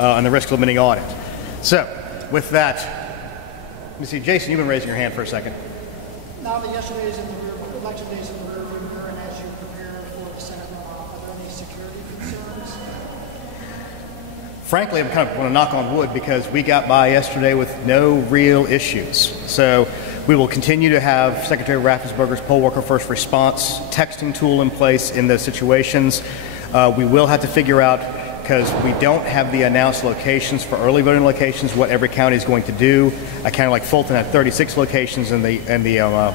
on the risk limiting audit. So, with that, let me see, Jason, you've been raising your hand for a second. Now that yesterday's in the rear, election days in the rear view mirror, and as you prepare for the Senate runoff, are there any security concerns? Frankly, I kind of want to knock on wood because we got by yesterday with no real issues. So we will continue to have Secretary Raffensperger's poll worker first response texting tool in place in those situations. We will have to figure out, because we don't have the announced locations for early voting locations, what every county is going to do. A county like Fulton had 36 locations in the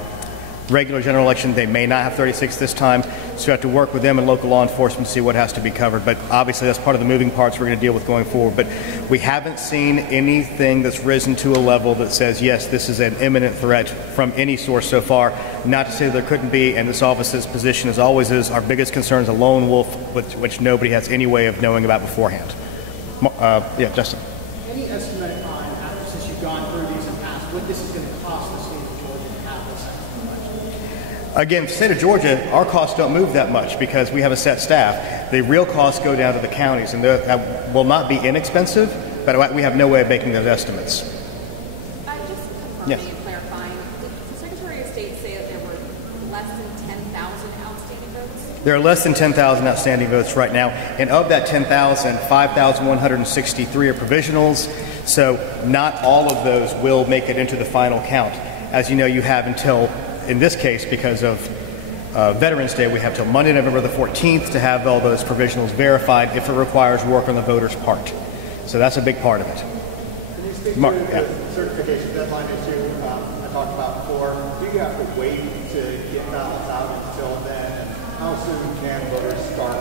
regular general election. They may not have 36 this time, so we have to work with them and local law enforcement to see what has to be covered. But obviously that's part of the moving parts we're going to deal with going forward. But we haven't seen anything that's risen to a level that says, yes, this is an imminent threat from any source so far. Not to say there couldn't be, and this office's position as always is our biggest concern is a lone wolf, which nobody has any way of knowing about beforehand. Yeah, Justin. Any estimate on, since you've gone through these in the past, what this is going to cost the state of Georgia to have this election? Again, the state of Georgia, our costs don't move that much because we have a set staff. The real costs go down to the counties, and that will not be inexpensive, but we have no way of making those estimates. Just confirming and clarifying, did the Secretary of State say that there were less than 10,000 outstanding votes? There are less than 10,000 outstanding votes right now, and of that 10,000, 5,163 are provisionals, so not all of those will make it into the final count. As you know, you have until, in this case, because of Veterans Day, we have till Monday, November the 14th to have all those provisionals verified if it requires work on the voters' part. So that's a big part of it. Can you speak Mark, to yeah. the certification deadline issue I talked about before? Do you have to wait to get ballots out until then? And how soon can voters start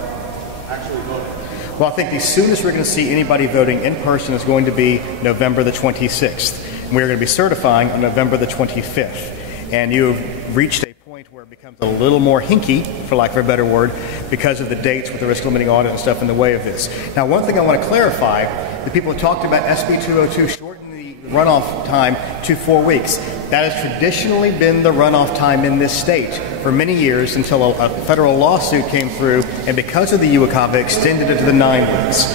actually voting? Well, I think the soonest we're going to see anybody voting in person is going to be November the 26th. And we're going to be certifying on November the 25th. And you've reached a point where it becomes a little more hinky, for lack of a better word, because of the dates with the risk limiting audit and stuff in the way of this. Now, one thing I want to clarify, the people who talked about SB 202 shortening the runoff time to 4 weeks. That has traditionally been the runoff time in this state for many years until a federal lawsuit came through, and because of the UACAVA, extended it to the 9 weeks.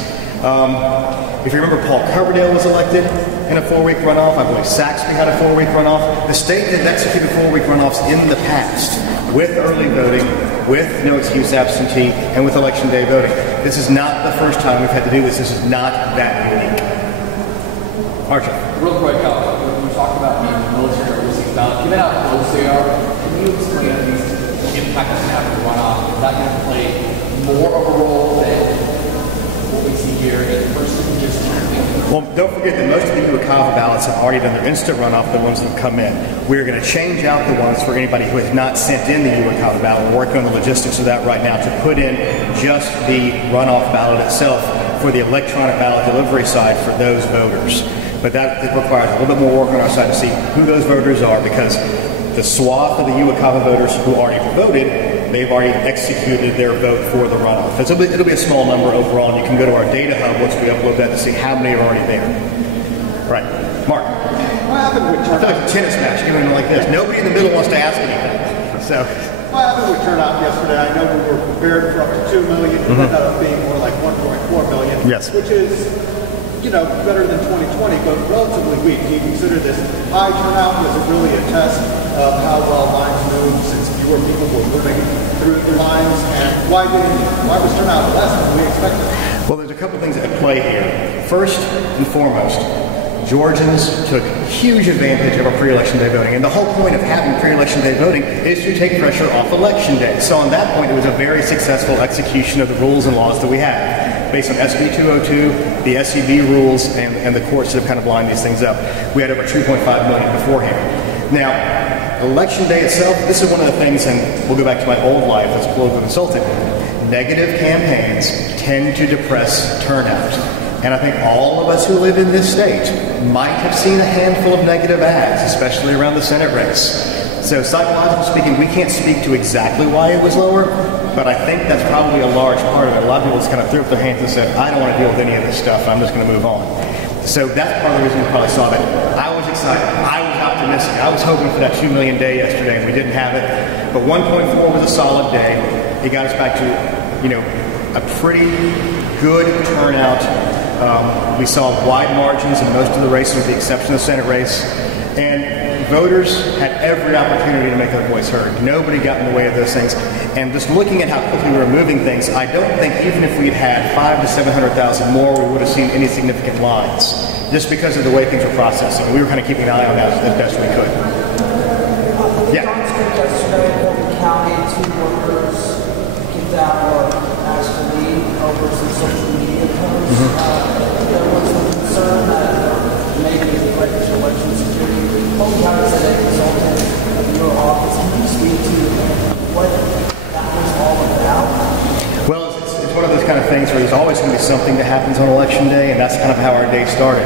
If you remember, Paul Coverdale was elected in a 4-week runoff. I believe Saxby had a 4-week runoff. The state has executed 4-week runoffs in the past with early voting, with no excuse absentee, and with election day voting. This is not the first time we've had to do this. This is not that unique. Archer. Real quick, when we talked about the military overseas ballots, given how close they are, can you explain at least the impact that's going to have on the runoff? Is that going to play more of a role than what we see here in person? Well, don't forget that most of the UACAVA ballots have already done their instant runoff, the ones that have come in. We're going to change out the ones for anybody who has not sent in the UACAVA ballot. We're working on the logistics of that right now to put in just the runoff ballot itself for the electronic ballot delivery side for those voters. But that requires a little bit more work on our side to see who those voters are, because the swath of the UACAVA voters who already voted, they've already executed their vote for the runoff. It'll be a small number overall, and you can go to our data hub once we upload that to see how many are already there. Right. Mark. What happened with turnout? I feel like a tennis match, going like this. Nobody in the middle wants to ask anything. So. What happened with turnout yesterday? I know we were prepared for up to 2 million. It ended up being more like 1.4 million. Yes. Which is, better than 2020, but relatively weak. Do you consider this high turnout? Was it really a test of how well lines move since fewer people were moving through the lines? And why was turnout less than we expected? Well, there's a couple things at play here. First and foremost, Georgians took huge advantage of our pre-election day voting. And the whole point of having pre-election day voting is to take pressure off election day. So on that point, it was a very successful execution of the rules and laws that we have, based on SB 202, the SCB rules, and the courts that have kind of lined these things up. We had over 2.5 million beforehand. Now, election day itself, this is one of the things, and we'll go back to my old life as a political consultant, negative campaigns tend to depress turnout. And I think all of us who live in this state might have seen a handful of negative ads, especially around the Senate race. So psychologically speaking, we can't speak to exactly why it was lower, but I think that's probably a large part of it. A lot of people just kind of threw up their hands and said, I don't want to deal with any of this stuff, I'm just going to move on. So that's part of the reason we probably saw that. I was excited. I was optimistic. I was hoping for that 2 million day yesterday, and we didn't have it. But 1.4 was a solid day. It got us back to, a pretty good turnout We saw wide margins in most of the races with the exception of the Senate race. And voters had every opportunity to make their voice heard. Nobody got in the way of those things. And just looking at how quickly we were moving things, I don't think even if we'd had 500,000 to 700,000 more, we would have seen any significant lines, just because of the way things were processing. We were kind of keeping an eye on that as best we could. Yeah. Yesterday, Fulton County, 2 workers kicked out or asked to leave over some social media posts. There was the concern that maybe the threat to election security. Fulton County said it resulted in your office. Can you speak to what that was all about? Well, it's one of those kind of things where there's always going to be something that happens on election day, and that's kind of how our day started.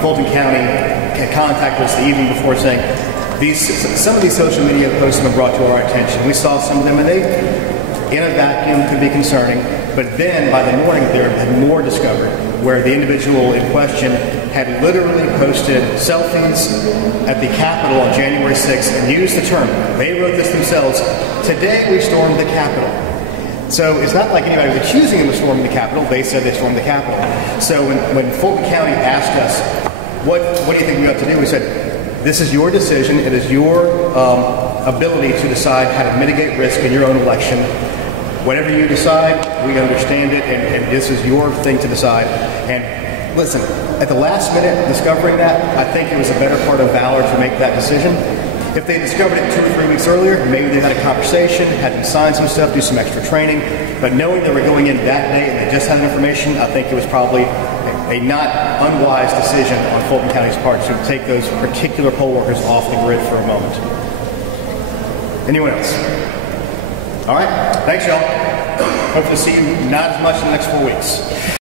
Fulton County had contacted us the evening before saying, some of these social media posts have been brought to our attention. We saw some of them, and they, in a vacuum, could be concerning. But then, by the morning, there had been more discovered, where the individual in question had literally posted selfies at the Capitol on January 6th and used the term, they wrote this themselves, "Today we stormed the Capitol." So it's not like anybody was accusing them of storming the Capitol. They said they stormed the Capitol. So when Fulton County asked us, what do you think we ought to do? We said, this is your decision. It is your ability to decide how to mitigate risk in your own election. Whatever you decide, we understand it, and this is your thing to decide. And listen, at the last minute discovering that, I think it was a better part of valor to make that decision. If they discovered it 2 or 3 weeks earlier, maybe they had a conversation, had them sign some stuff, do some extra training. But knowing they were going in that day and they just had information, I think it was probably a not unwise decision on Fulton County's part to take those particular poll workers off the grid for a moment. Anyone else? All right. Thanks, y'all. Hope to see you not as much in the next 4 weeks.